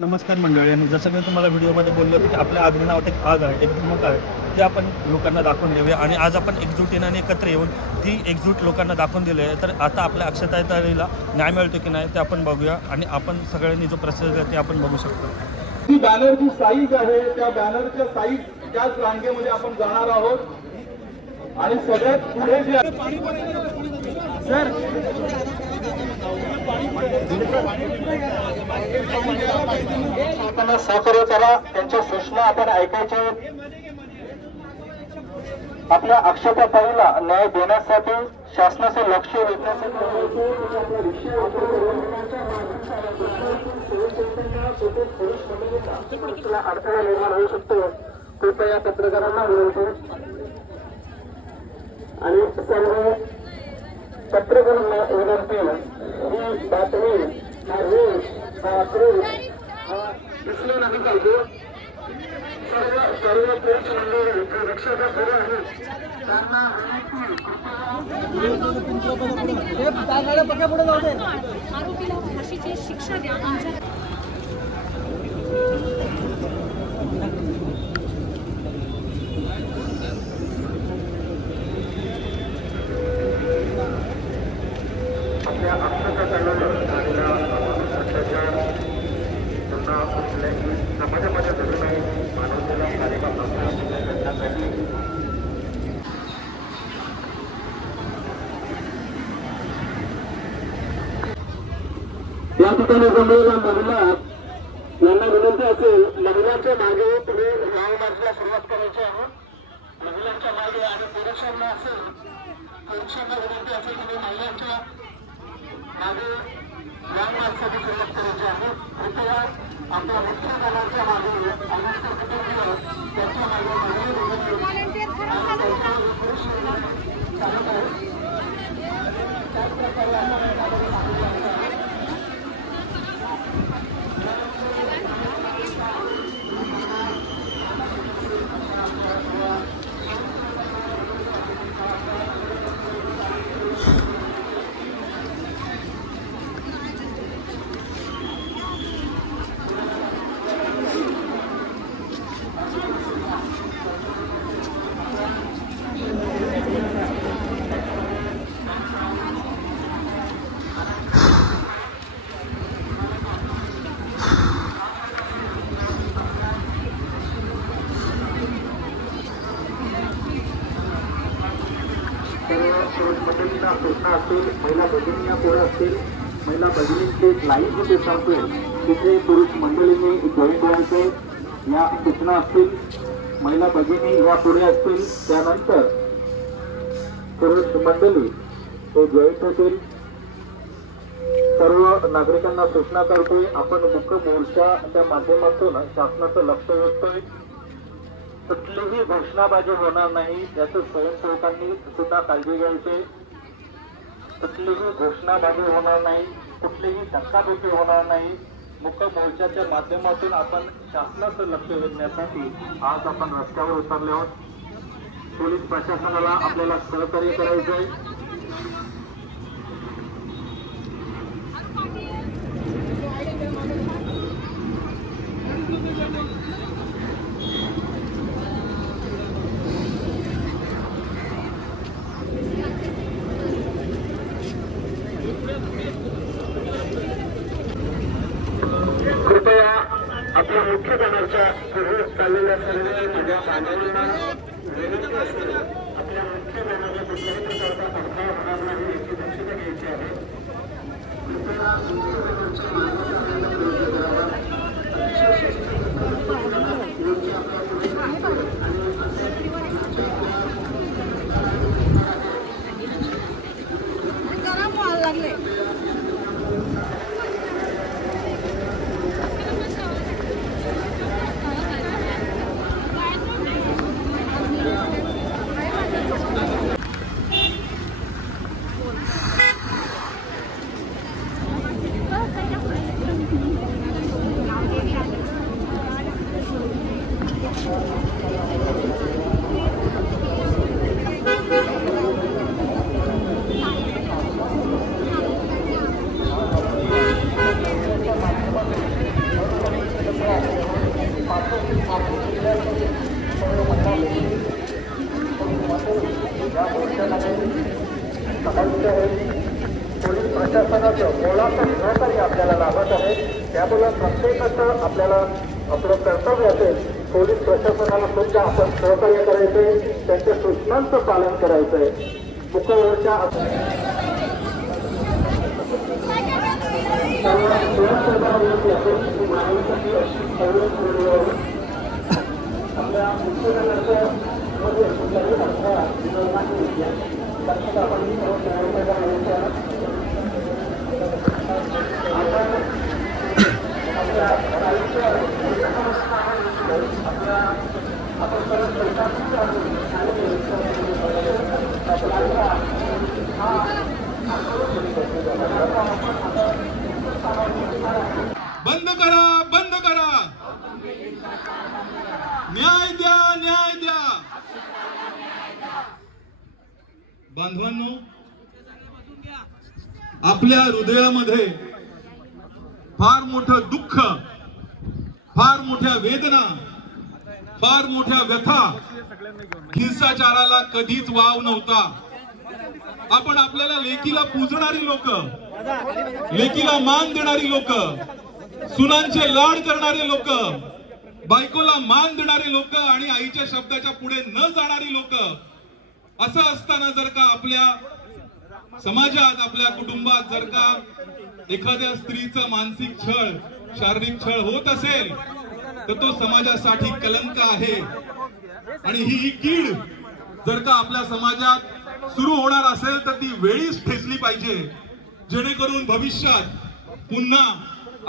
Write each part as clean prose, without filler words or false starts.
नमस्कार मंडळी. आणि जसं मी तुम्हाला व्हिडिओमध्ये बोललो होतो की आपल्या आगमनावर एक आग आहे, एक धमक आहे, ते आपण लोकांना दाखवून देऊया. आणि आज आपण एकजुटीने आणि एकत्र येऊन ती एकजूट लोकांना दाखवून दिली आहे. तर आता आपल्या अक्षताताईला न्याय मिळतो की नाही ते आपण बघूया आणि आपण सगळ्यांनी जो प्रसाद आहे ते आपण बघू शकतो. ती बॅनरची साईज आहे, त्या बॅनरच्या साईज त्याच रांगेमध्ये आपण जाणार आहोत. आणि सगळ्यात पुढे जे सर सहकार्य करा, त्यांच्या सूचना आपण ऐकायच्या. आपल्या अक्षताताईला न्याय देण्यासाठी शासनाचं लक्ष वेधण्यासाठी अडथळा निर्माण होऊ शकतो. कृपया पत्रकारांना विनंती आणि सर्व पत्रकारांना विनंती, ही बातमी हा रोज हा क्रोध हा दिसला नाही पाहिजे. सर्व प्रेस मंडळी रिक्षाचा पुढे आहेत त्यांना आरोपीला फाशीची शिक्षा द्या. समाजामध्ये घडू नये, मानवतेला करण्यासाठी या ठिकाणी जमलेल्या महिला यांना विनंती असेल, महिलांच्या मागे तुम्ही राव मार्चला सुरुवात करायची आहे. महिलांच्या मागे आणि पुरुषांना असेल, पुरुषांना विनंती असेल तुम्ही महिलांच्या मागे राव मार्चसाठी सुरुवात करायची आहे. कृपया आपल्या मुख्य दलाच्या मागे अनेक कुटुंबीय त्याच्या मागे चालत आहे. त्याच प्रकारे आपण मंडळींना सूचना असतील, महिला भगिनी या पोरं असतील, महिला भगिनींचे लाईव्ह जिथे सांगतोय तिथे पुरुष मंडळींनी जॉईंट व्हायचे या सूचना असतील. महिला भगिनी या पुढे असतील, त्यानंतर पुरुष मंडळी हे जॉईंट होतील. सर्व नागरिकांना सूचना करतोय, आपण मुख मोर्चाच्या माध्यमातून शासनाचं लक्ष वेधतोय. कुठलीही घोषणाबाजी होणार नाही याचं स्वयंसेवकांनी सुद्धा काळजी घ्यायची. कुठलीही घोषणाबाजी होणार नाही, कुठलीही धक्काबुक्की होणार नाही. मुख मोर्चाच्या माध्यमातून आपण शासनाचं लक्ष वेधण्यासाठी आज आपण रस्त्यावर उतरले आहोत. पोलीस प्रशासनाला आपल्याला सहकार्य करायचंय. कृपया आपल्या मुख्य बॅनरच्या पुढे चाललेल्या सर्व माझ्या बांधवांना विनंती असेल, आपल्या मुख्य बॅनरला कुठल्याही प्रकारचा अडथळा होणार नाही याची दक्षता घ्यायची आहे. कृपया मुख्य बॅनरच्या मार्गाचा प्रयत्न करावा. अतिशय योग्य आपल्या पुढे लागले. समाविष्ट आहे. पोलीस प्रशासनाचं मोलाचं सहकार्य आपल्याला लाभत आहे. त्यामुळे प्रत्येकाचं आपल्याला आपलं कर्तव्य असेल पोलीस प्रशासनाला सुद्धा आपण सहकार्य करायचंय, त्यांच्या सूचनांचं पालन करायचंय. मुख्यमंत्र्यांच्या आपल्या बंद करा, बंद करा, न्याय द्या, न्याय द्या. बांधवांनो, आपल्या हृदयामध्ये फार मोठं दुःख, फार मोठ्या वेदना, फार मोठ्या व्यथा, हिंसाचाराला कधीच वाव नव्हता. आपण आपल्याला लेकीला पूजणारी लोक, लेकीला मान देणारी लोक, सुनांचे लाड करणारे लोक, बायकोला मान देणारे लोक आणि आईच्या शब्दाच्या पुढे न जाणारी लोक, असं असताना जर का आपल्या समाजात, आपल्या कुटुंबात जर का एखाद्या स्त्रीचा मानसिक छळ, शारीरिक छळ होत असेल तर तो समाजासाठी कलंक आहे. आणि ही कीड जर का आपल्या समाजात सुरू होणार असेल तर ती वेळीच ठेचली पाहिजे, जेणेकरून भविष्यात पुन्हा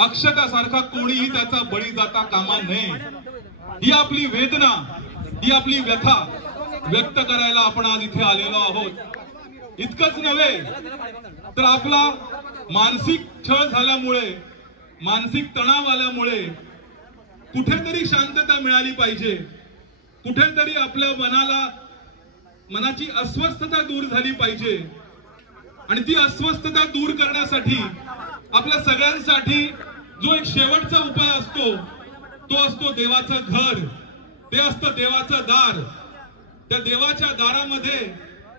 अक्षतासारखा कोणीही त्याचा बळी जाता कामा नये. ही आपली वेदना, ही आपली व्यथा व्यक्त करायला आपण आज इथे आलेलो आहोत. इतकंच नव्हे तर आपला मानसिक छळ झाल्यामुळे, मानसिक तणाव आल्यामुळे कुठेतरी शांतता मिळाली पाहिजे, कुठेतरी आपल्या मनाची अस्वस्थता दूर झाली पाहिजे. आणि ती अस्वस्थता दूर करण्यासाठी आपल्या सगळ्यांसाठी जो एक शेवटचा उपाय असतो तो असतो देवाचं घर, ते असतं देवाचं दार. त्या देवाच्या दारामध्ये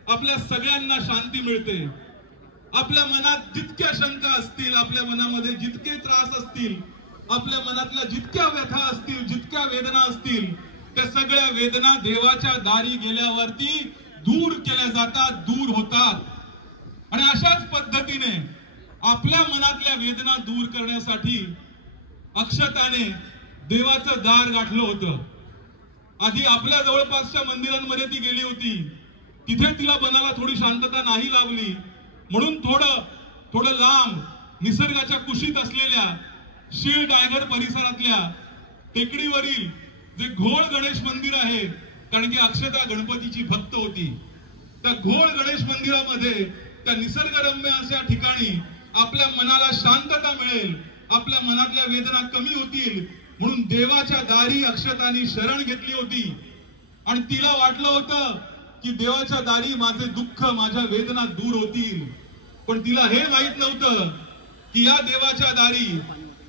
आपल्या सगळ्यांना शांती मिळते. आपल्या मनात जितक्या शंका असतील, आपल्या मनामध्ये जितके त्रास असतील, आपल्या मनातल्या जितक्या व्यथा असतील, जितक्या वेदना असतील, त्या सगळ्या वेदना देवाच्या दारी गेल्यावरती दूर केल्या जातात, दूर होतात. आणि अशाच पद्धतीने आपल्या मनातल्या वेदना दूर करण्यासाठी अक्षताने देवाचं दार गाठलं होतं. आधी आपल्या जवळपासच्या मंदिरांमध्ये ती गेली होती, तिथे तिला मनाला थोडी शांतता नाही लाभली, म्हणून थोडं लांब निसर्गाच्या कुशीत असलेल्या शीळ डायगर परिसरातल्या टेकडीवरील जे घोळ गणेश मंदिर आहे, कारण की अक्षता गणपतीची भक्त होती, त्या घोळ गणेश मंदिरामध्ये त्या निसर्गरम्य अशा ठिकाणी आपल्या मनाला शांतता मिळेल, आपल्या मनातल्या वेदना कमी होतील म्हणून देवाच्या दारी अक्षतांनी शरण घेतली होती. आणि तिला वाटलं होतं की देवाच्या दारी माझे दुःख, माझ्या वेदना दूर होतील. पण तिला हे माहित नव्हतं की या देवाच्या दारी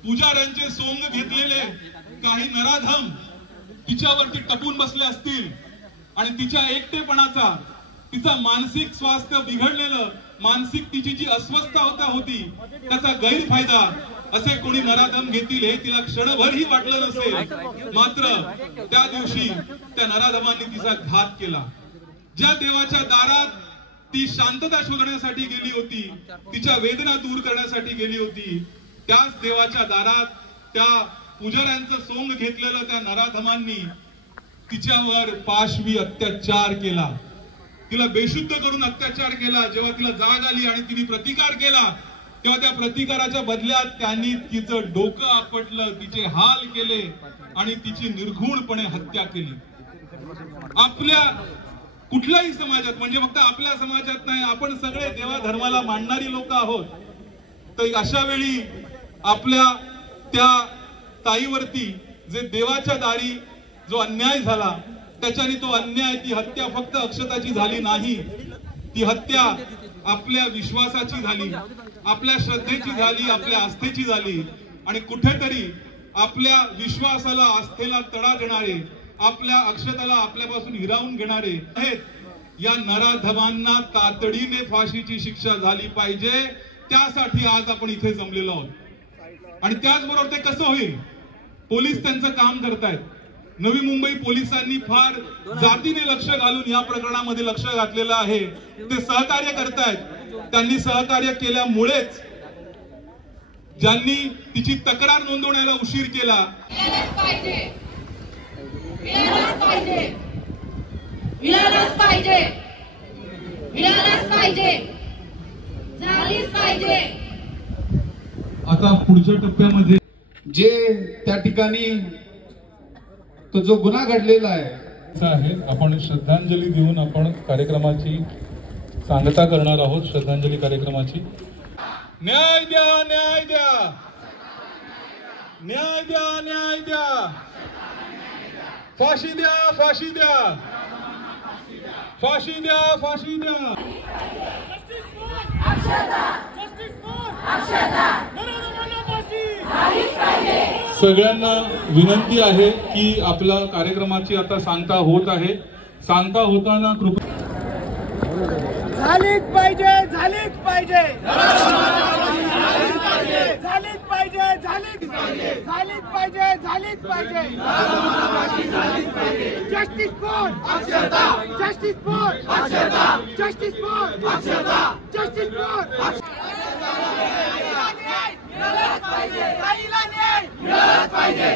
पुजाऱ्यांचे सोंग घेतलेले काही नराधम तिच्यावरती टपून बसले असतील आणि तिच्या एकटेपणाचा, तिचा मानसिक स्वास्थ्य बिघडलेलं, मानसिक तिची जी अस्वस्थता होती त्याचा गैरफायदा असे कोणी नराधम घेतील हे तिला क्षणभरही वाटलं नसेल. मात्र त्या दिवशी त्या नराधमांनी तिचा घात केला. ज्या देवाच्या दारात ती शांतता शोधण्यासाठी गेली होती, तिच्या वेदना दूर करण्यासाठी गेली होती, त्याच देवाच्या दारात त्या पुजाऱ्यांचं सोंग घेतलेलं त्या नराधमांनी तिच्यावर पाशवी अत्याचार केला, तिला बेशुद्ध करून अत्याचार केला. जेव्हा तिला जाग आली आणि तिने प्रतिकार केला तेव्हा त्या प्रतिकाराच्या बदल्यात त्यांनी तिचं डोकं आपटलं, तिचे हाल केले आणि तिची निर्घृणपणे हत्या केली. आपल्या कुठल्याही समाजात, म्हणजे फक्त आपल्या समाजात नाही, आपण सगळे देवा धर्माला मानणारी लोक आहोत, तर अशा वेळी आपल्या त्या ताईवरती जे देवाच्या दारी जो अन्याय झाला, त्याच्याने तो अन्याय, ती हत्या फक्त अक्षताची झाली नाही, ती हत्या आपल्या विश्वासाची झाली, आपल्या श्रद्धेची झाली, आपल्या आस्थेची झाली. आणि कुठेतरी आपल्या विश्वासाला, आस्थेला तडा देणारे, आपल्या अक्षताला आपल्यापासून हिरावून घेणारे आहेत या नराधमांना तातडीने फाशीची शिक्षा झाली पाहिजे, त्यासाठी आज आपण इथे जमलेलो आहोत. आणि त्याचबरोबर ते कसं होईल, पोलीस त्यांचं काम करतायत. नवी मुंबई पोलिसांनी फार जातीने लक्ष घालून या प्रकरणामध्ये लक्ष घातलेलं आहे. ते सहकार्य करतायत. त्यांनी सहकार्य केल्यामुळेच ज्यांनी तिची तक्रार नोंदवण्याला उशीर केला, आता पुढच्या टप्प्यामध्ये जे त्या ठिकाणी तो जो गुन्हा घडलेला आहे आपण श्रद्धांजली देऊन आपण कार्यक्रमाची सांगता करणार आहोत. श्रद्धांजली कार्यक्रमाची. न्याय द्या, न्याय द्या, न्याय द्या, न्याय द्या, फाशी द्या, फाशी द्या, फाशी द्या, फाशी द्या. सगळ्यांना विनंती आहे की आपल्या कार्यक्रमाची आता सांगता होत आहे. सांगता होताना कृपया झालीच पाहिजे, झालीच पाहिजे, झालीच पाहिजे, झालीच पाहिजे, झालीच पाहिजे, झालीच पाहिजे. Justice for Akshata, justice for Akshata, justice for Akshata, justice for ताईला न्याय मिळालाच पाहिजे, ताईला न्याय मिळालाच पाहिजे.